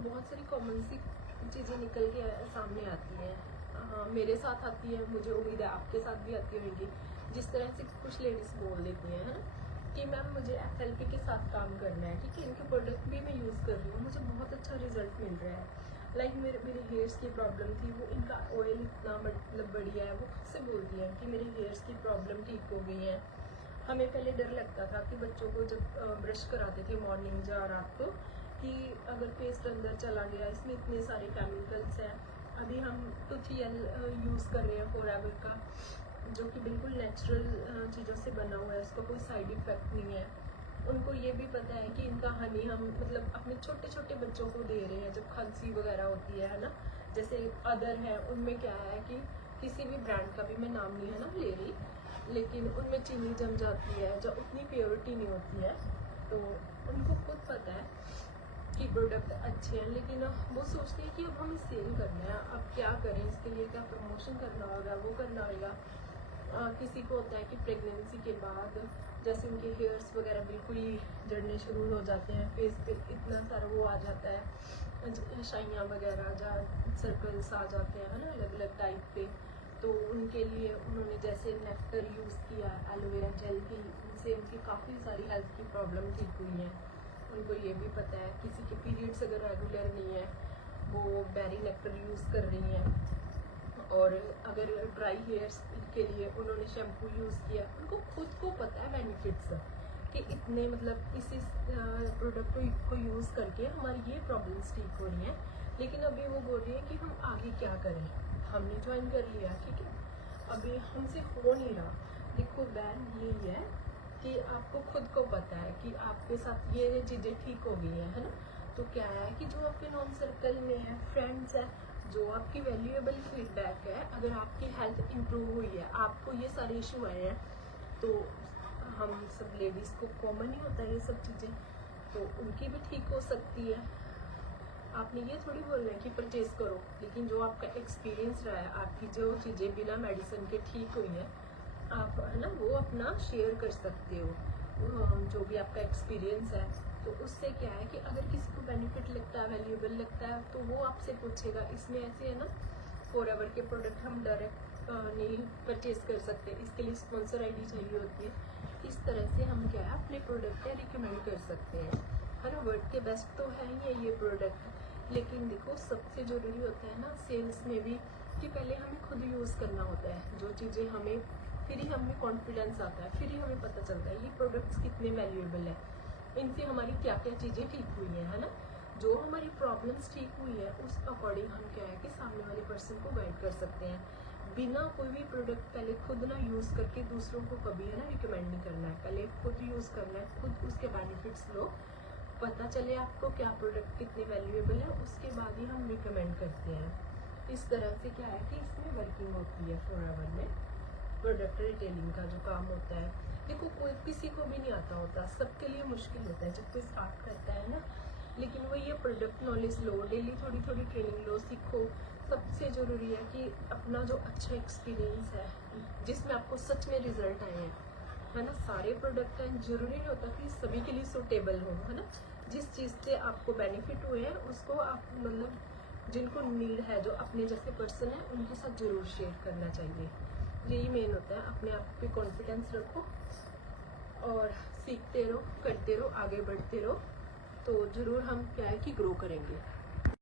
बहुत सारी कॉमन सी चीज़ें निकल के सामने आती हैं। मेरे साथ आती है, मुझे उम्मीद है आपके साथ भी आती होंगी। जिस तरह से कुछ लेडीज़ बोल देती हैं, है ना, कि मैम मुझे FLP के साथ काम करना है, ठीक है, इनके प्रोडक्ट भी मैं यूज़ कर रही हूँ, मुझे बहुत अच्छा रिजल्ट मिल रहा है। लाइक मेरे हेयर्स की प्रॉब्लम थी, वो इनका ऑयल इतना मतलब बढ़िया है, वो खुद से बोलती है कि मेरे हेयर्स की प्रॉब्लम ठीक हो गई है। हमें पहले डर लगता था कि बच्चों को जब ब्रश कराते थे मॉर्निंग या रात को, कि अगर पेस्ट अंदर चला गया, इसमें इतने सारे केमिकल्स हैं। अभी हम टूथियल यूज़ कर रहे हैं फॉरएवर का, जो कि बिल्कुल नेचुरल चीज़ों से बना हुआ है, उसका कोई साइड इफ़ेक्ट नहीं है। उनको ये भी पता है कि इनका हनी हम मतलब अपने छोटे छोटे बच्चों को दे रहे हैं जब खांसी वगैरह होती है ना। जैसे अदर है, उनमें क्या है कि किसी भी ब्रांड का भी मैं नाम नहीं है ना ले रही, लेकिन उनमें चीनी जम जाती है, जो उतनी प्योरिटी नहीं होती है। तो उनको खुद पता है कि प्रोडक्ट अच्छे हैं, लेकिन वो सोचते हैं कि अब हमें सेल करना है, अब क्या करें, इसके लिए क्या प्रमोशन करना होगा, वो करना होगा। किसी को होता है कि प्रेगनेंसी के बाद जैसे उनके हेयर्स वगैरह बिल्कुल ही झड़ने शुरू हो जाते हैं, फेस पे इतना सारा वो आ जाता है, शाइयाँ वगैरह जा सर्कल्स आ जाते हैं, है ना, अलग अलग टाइप पे। तो उनके लिए उन्होंने जैसे नेक्टर यूज़ किया एलोवेरा जेल की, उनसे उनकी काफ़ी सारी हेल्थ की प्रॉब्लम ठीक हुई हैं। उनको ये भी पता है किसी के पीरियड्स अगर रेगुलर नहीं है, वो बेरी नेक्टर यूज़ कर रही हैं। और अगर ड्राई हेयर्स के लिए उन्होंने शैम्पू यूज़ किया, उनको खुद को पता है बेनिफिट्स कि इतने मतलब इसी प्रोडक्ट को यूज़ करके हमारी ये प्रॉब्लम्स ठीक हो रही हैं। लेकिन अभी वो बोल रही है कि हम आगे क्या करें, हमने ज्वाइन कर लिया, ठीक है, अभी हमसे हो नहीं रहा। देखो बैन यही है कि आपको खुद को पता है कि आपके साथ ये चीज़ें ठीक हो गई हैं, है ना। तो क्या है कि जो आपके नॉन सर्कल में है, फ्रेंड्स है, जो आपकी वैल्यूएबल फीडबैक है, अगर आपकी हेल्थ इम्प्रूव हुई है, आपको ये सारे इशू आए हैं, तो हम सब लेडीज़ को कॉमन ही होता है ये सब चीज़ें, तो उनकी भी ठीक हो सकती है। आपने ये थोड़ी बोलना है कि परचेज़ करो, लेकिन जो आपका एक्सपीरियंस रहा है, आपकी जो चीज़ें बिना मेडिसिन के ठीक हुई हैं, आप है ना वो अपना शेयर कर सकते हो, जो भी आपका एक्सपीरियंस है। तो उससे क्या है कि अगर किसी को बेनिफिट लगता है, वैल्यूएबल लगता है, तो वो आपसे पूछेगा। इसमें ऐसे है ना, फॉरएवर के प्रोडक्ट हम डायरेक्ट नहीं परचेज़ कर सकते, इसके लिए स्पॉन्सर ID चाहिए होती है। इस तरह से हम क्या है अपने प्रोडक्ट है रिकमेंड कर सकते हैं, है ना। वर्ल्ड के बेस्ट तो है ही ये प्रोडक्ट, लेकिन देखो सबसे ज़रूरी होता है ना सेल्स में भी कि पहले हमें खुद यूज़ करना होता है जो चीज़ें हमें, फिर ही हमें कॉन्फिडेंस आता है, फिर ही हमें पता चलता है ये प्रोडक्ट्स कितने वैल्यूएबल है, इनसे हमारी क्या क्या चीज़ें ठीक हुई हैं, है ना। जो हमारी प्रॉब्लम्स ठीक हुई है उस अकॉर्डिंग हम क्या है कि सामने वाले पर्सन को गाइड कर सकते हैं। बिना कोई भी प्रोडक्ट पहले खुद ना यूज़ करके दूसरों को कभी है ना रिकमेंड नहीं करना है, पहले खुद यूज़ करना है, खुद उसके बेनिफिट्स लो, पता चले आपको क्या प्रोडक्ट कितनी वैल्यूएबल है, उसके बाद ही हम रिकमेंड करते हैं। इस तरह से क्या है कि इसमें वर्किंग होती है फॉरएवर में, प्रोडक्ट रिटेलिंग का जो काम होता है। देखो कोई किसी को भी नहीं आता होता, सबके लिए मुश्किल होता है जब कोई स्टार्ट करता है ना, लेकिन वो ये प्रोडक्ट नॉलेज लो, डेली थोड़ी थोड़ी ट्रेनिंग लो, सीखो। सबसे ज़रूरी है कि अपना जो अच्छा एक्सपीरियंस है जिसमें आपको सच में रिजल्ट आए हैं, है ना। सारे प्रोडक्ट हैं, ज़रूरी नहीं होता कि सभी के लिए सूटेबल हो, है ना। जिस चीज़ से आपको बेनिफिट हुए हैं उसको आप मतलब जिनको नीड है, जो अपने जैसे पर्सन है, उनके साथ ज़रूर शेयर करना चाहिए। यही मेन होता है, अपने आप पे कॉन्फिडेंस रखो और सीखते रहो, करते रहो, आगे बढ़ते रहो, तो ज़रूर हम क्या है कि ग्रो करेंगे।